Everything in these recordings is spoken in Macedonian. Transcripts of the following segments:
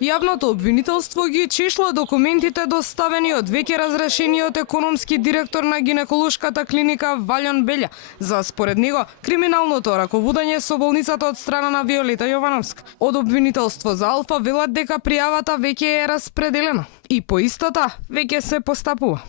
Јавното обвинителство ги чешла документите доставени од веќе разрешениот економски директор на гинеколошката клиника Валјон Белја за според него криминалното раководење со болницата од страна на Виолета Јовановска. Од обвинителство за Алфа велат дека пријавата веќе е распределена и по истата веќе се постапува.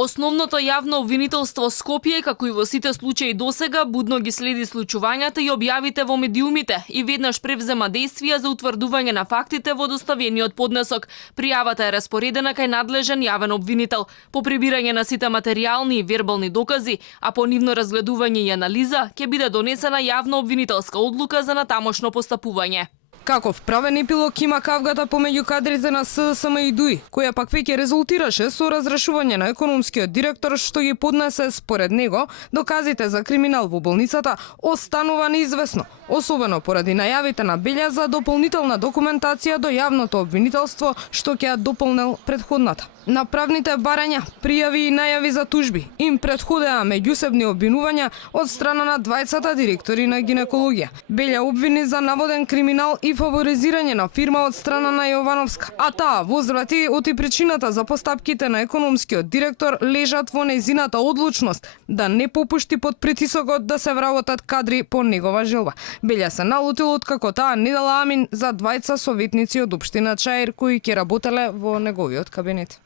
Основното јавно обвинителство Скопје, како и во сите случаи досега, будно ги следи случувањата и објавите во медиумите и веднаш превзема действија за утврдување на фактите во доставениот поднесок. Пријавата е распоредена кај надлежен јавен обвинител. По прибирање на сите материјални и вербални докази, а по нивно разгледување и анализа, ќе биде донесена јавно обвинителска одлука за натамошно постапување. Каков правен епилог има кавгата помеѓу кадрите на СДСМ и ДУИ, која пак веќе резултираше со разрешување на економскиот директор што ги поднесе според него доказите за криминал во болницата, останува неизвестно, особено поради најавите на Белја за дополнителна документација до јавното обвинителство што ќе ја дополнел предходната. На правните барања, пријави и најави за тужби им претходеа меѓусебни обвинувања од страна на двајцата директори на гинекологија. Белја обвини за наводен криминал и фаворизирање на фирма од страна на Јовановска, а таа возврати оти причината за постапките на економскиот директор лежат во нејзината одлучност да не попушти под притисокот да се вработат кадри по негова желба. Белја се налутил откако таа не дала амин за двајца советници од општина Чаир кои ќе работеле во неговиот кабинет.